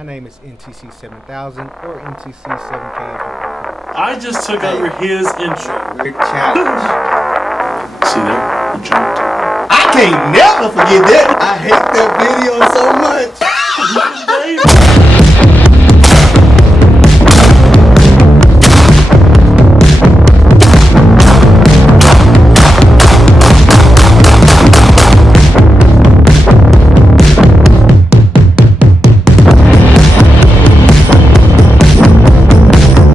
My name is NTC7000 or NTC7K. I just took over his intro. We're challenged. See that? You jumped. I can't never forget that. I hate that video so much.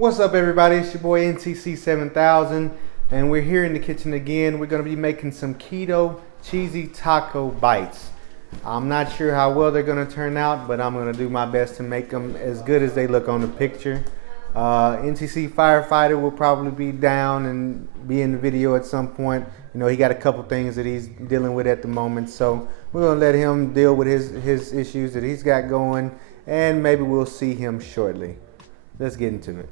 What's up, everybody? It's your boy NTC7000, and we're here in the kitchen again. We're going to be making some keto cheesy taco bites. I'm not sure how well they're going to turn out, but I'm going to do my best to make them as good as they look on the picture. NTC Firefighter will probably be down and be in the video at some point. You know, he got a couple things that he's dealing with at the moment, so we're going to let him deal with his issues that he's got going, and maybe we'll see him shortly. Let's get into it.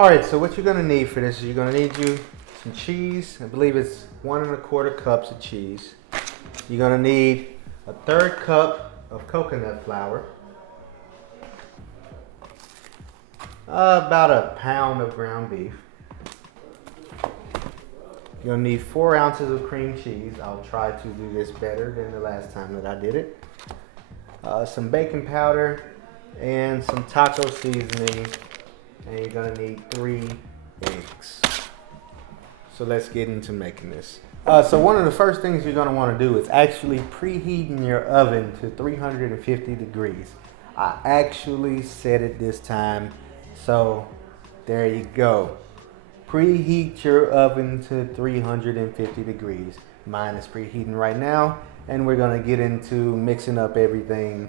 Alright, so what you're going to need for this is you're going to need some cheese. I believe it's 1 1/4 cups of cheese. You're going to need a 1/3 cup of coconut flour. About a pound of ground beef. You're going to need 4 ounces of cream cheese. I'll try to do this better than the last time that I did it. Some baking powder and some taco seasoning. And you're going to need 3 eggs. So let's get into making this. So one of the first things you're going to want to do is actually preheating your oven to 350 degrees. I actually said it this time, so there you go. Preheat your oven to 350 degrees. Mine is preheating right now, and we're going to get into mixing up everything,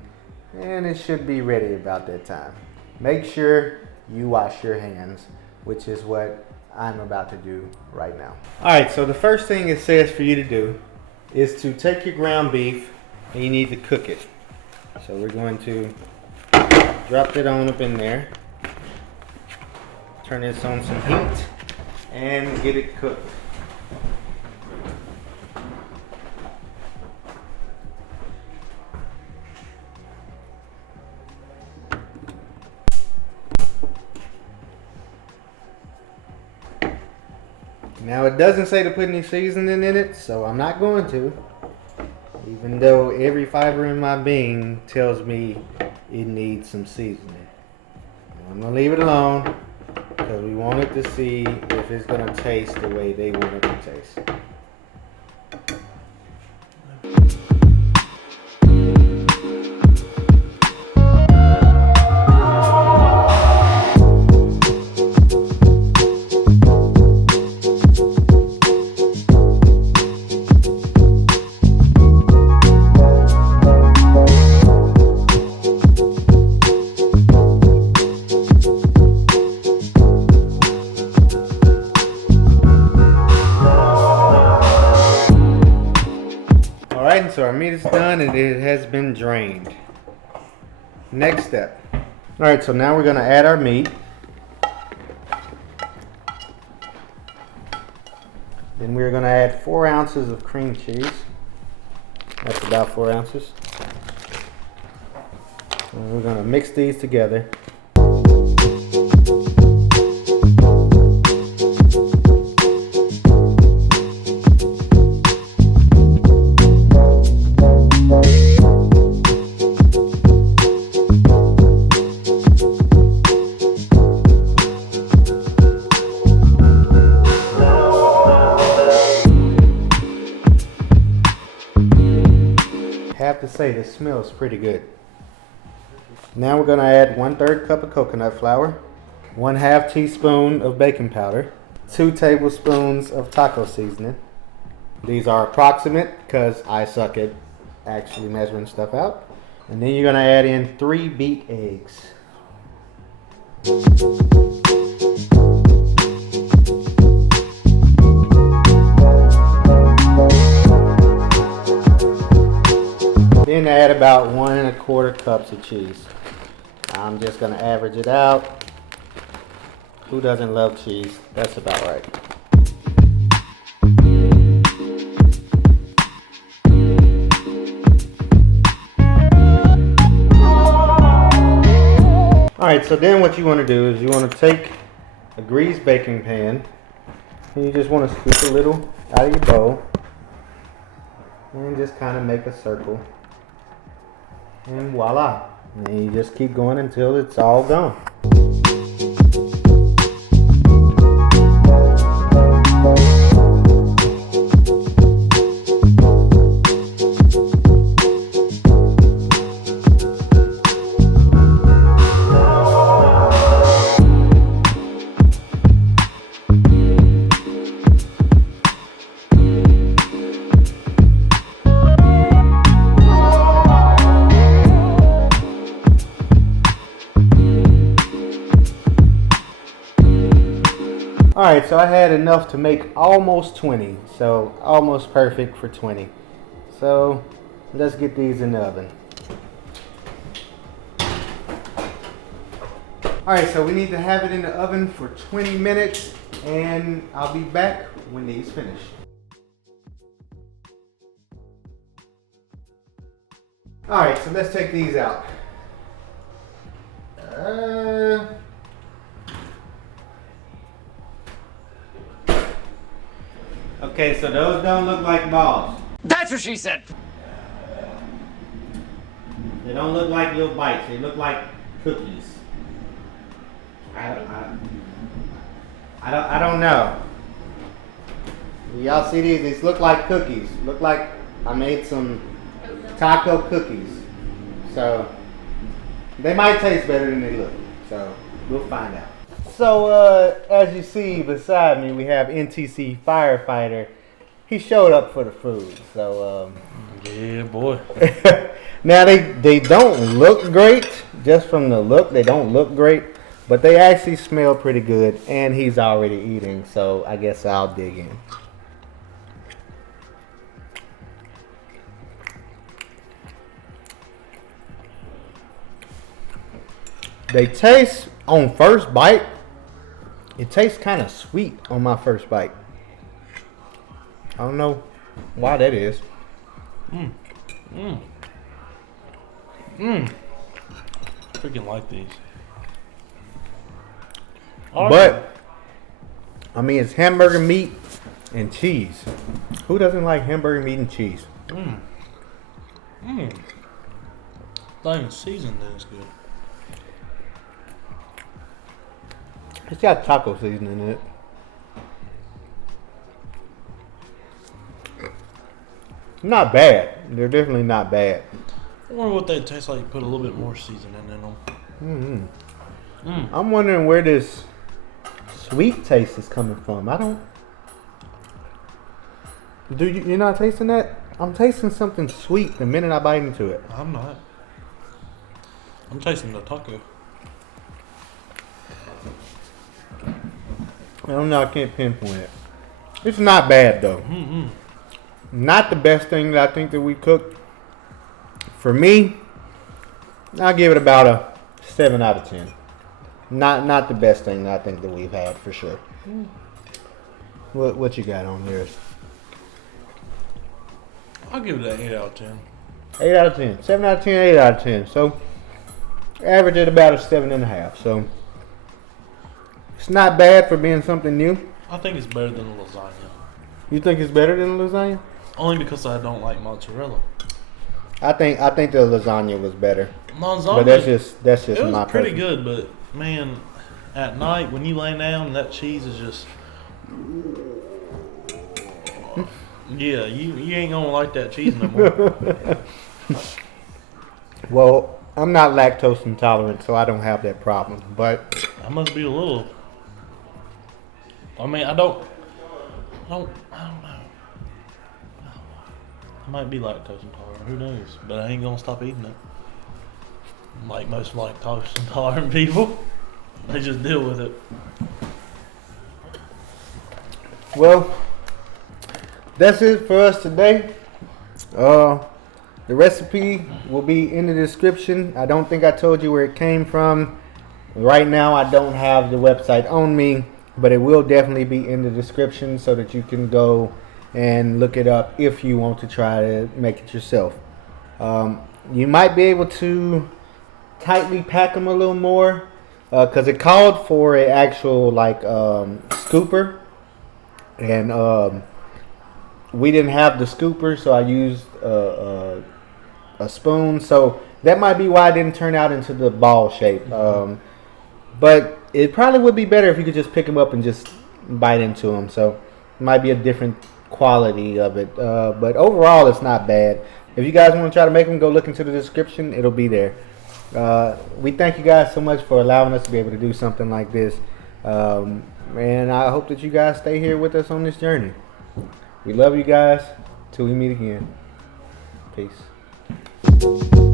and it should be ready about that time. Make sure you wash your hands, which is what I'm about to do right now. Alright, so the first thing it says for you to do is to take your ground beef and you need to cook it. So we're going to drop it on up in there, turn this on some heat, and get it cooked. Now it doesn't say to put any seasoning in it, so I'm not going to. Even though every fiber in my being tells me it needs some seasoning. I'm going to leave it alone because we want it to see if it's going to taste the way they want it to taste. Alright, so our meat is done and it has been drained. Next step. Alright, so now we're going to add our meat. Then we're going to add 4 ounces of cream cheese. That's about 4 ounces. And we're going to mix these together. Have to say this smells pretty good. Now we're going to add 1/3 cup of coconut flour, 1/2 teaspoon of baking powder, 2 tablespoons of taco seasoning. These are approximate because I suck at actually measuring stuff out. And then you're going to add in 3 beat eggs. Then add about 1 1/4 cups of cheese. I'm just going to average it out. Who doesn't love cheese? That's about right. Alright, so then what you want to do is you want to take a greased baking pan and you just want to scoop a little out of your bowl and just kind of make a circle. And voila. And you just keep going until it's all gone. Alright, so I had enough to make almost 20, so almost perfect for 20. So let's get these in the oven. Alright, so we need to have it in the oven for 20 minutes and I'll be back when these finish. Alright, so let's take these out. Okay, so those don't look like balls. That's what she said. They don't look like little bites. They look like cookies. I don't know. Y'all see these? These look like cookies. Look like I made some taco cookies. So they might taste better than they look. So we'll find out. So, as you see beside me, we have NTC Firefighter. He showed up for the food, so, Yeah, boy. now they don't look great, just from the look, they don't look great, but they actually smell pretty good, and he's already eating, so I guess I'll dig in. They taste, on first bite, it tastes kind of sweet on my first bite. I don't know why that is. Freaking like these. But, I mean, it's hamburger meat and cheese. Who doesn't like hamburger meat and cheese? Not even seasoned is good. It's got taco seasoning in it. Not bad. They're definitely not bad. I wonder what they taste like. Put a little bit more seasoning in them. I'm wondering where this sweet taste is coming from. I don't. You're not tasting that? I'm tasting something sweet the minute I bite into it. I'm not. I'm tasting the taco. I don't know. I can't pinpoint it. It's not bad though. Not the best thing that I think that we cooked. For me, I'll give it about a 7 out of 10. Not the best thing that I think that we've had for sure. What you got on yours? I'll give it an 8 out of 10. 8 out of 10. 7 out of 10, 8 out of 10. So, average at about a 7.5. So, it's not bad for being something new. I think it's better than lasagna. You think it's better than lasagna? Only because I don't like mozzarella. I think the lasagna was better. Lasagna, But that's just it was my pretty personal. good, but man, at night when you lay down, that cheese is just. Yeah, you ain't gonna like that cheese no more. Well, I'm not lactose intolerant, so I don't have that problem. But I must be a little. I mean, I don't know. I might be lactose intolerant. Who knows? But I ain't gonna stop eating it. Like most lactose intolerant people, they just deal with it. well, that's it for us today. The recipe will be in the description. I don't think I told you where it came from. Right now, I don't have the website on me, but it will definitely be in the description so that you can go and look it up if you want to try to make it yourself. You might be able to tightly pack them a little more because it called for a actual like scooper, and we didn't have the scooper, so I used a spoon. So that might be why it didn't turn out into the ball shape. But it probably would be better if you could just pick them up and just bite into them. So it might be a different quality of it. But overall, it's not bad. If you guys want to try to make them, go look into the description. It'll be there. We thank you guys so much for allowing us to be able to do something like this. And I hope that you guys stay here with us on this journey. We love you guys. Till we meet again. Peace.